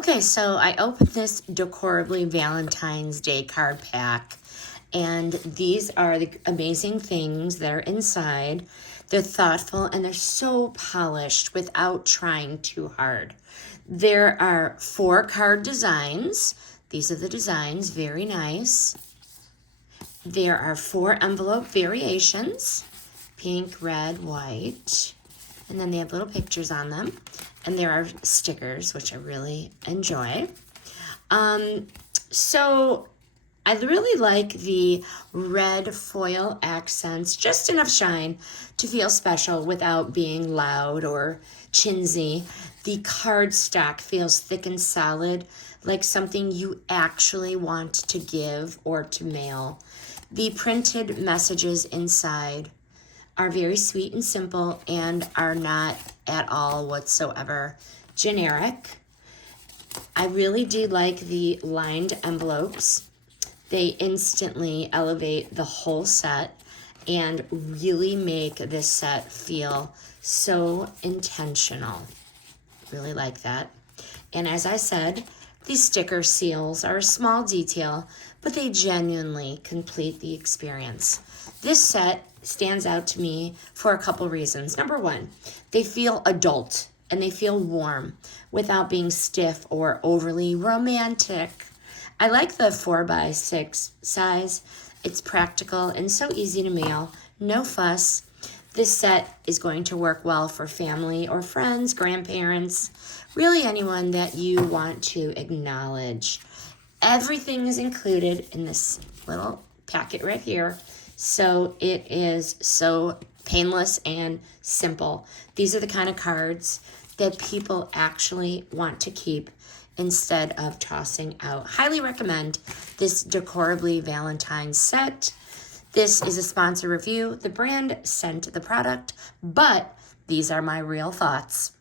Okay, so I opened this Decorably Valentine's Day card pack, and these are the amazing things that are inside. They're thoughtful and they're so polished without trying too hard. There are 4 card designs. These are the designs, very nice. There are 4 envelope variations, pink, red, white, and then they have little pictures on them. And there are stickers, which I really enjoy. So I really like the red foil accents, just enough shine to feel special without being loud or chintzy. The cardstock feels thick and solid, like something you actually want to give or to mail. The printed messages inside are very sweet and simple and are not at all whatsoever generic. I really do like the lined envelopes. They instantly elevate the whole set and really make this set feel so intentional. Really like that. And as I said, these sticker seals are a small detail, but they genuinely complete the experience. This set stands out to me for a couple reasons. Number one, they feel adult and they feel warm without being stiff or overly romantic. I like the 4x6 size. It's practical and so easy to mail. No fuss. This set is going to work well for family or friends, grandparents, really anyone that you want to acknowledge. Everything is included in this little packet right here. So it is so painless and simple. These are the kind of cards that people actually want to keep instead of tossing out. Highly recommend this Decorably Valentine set. This is a sponsor review. The brand sent the product, but these are my real thoughts.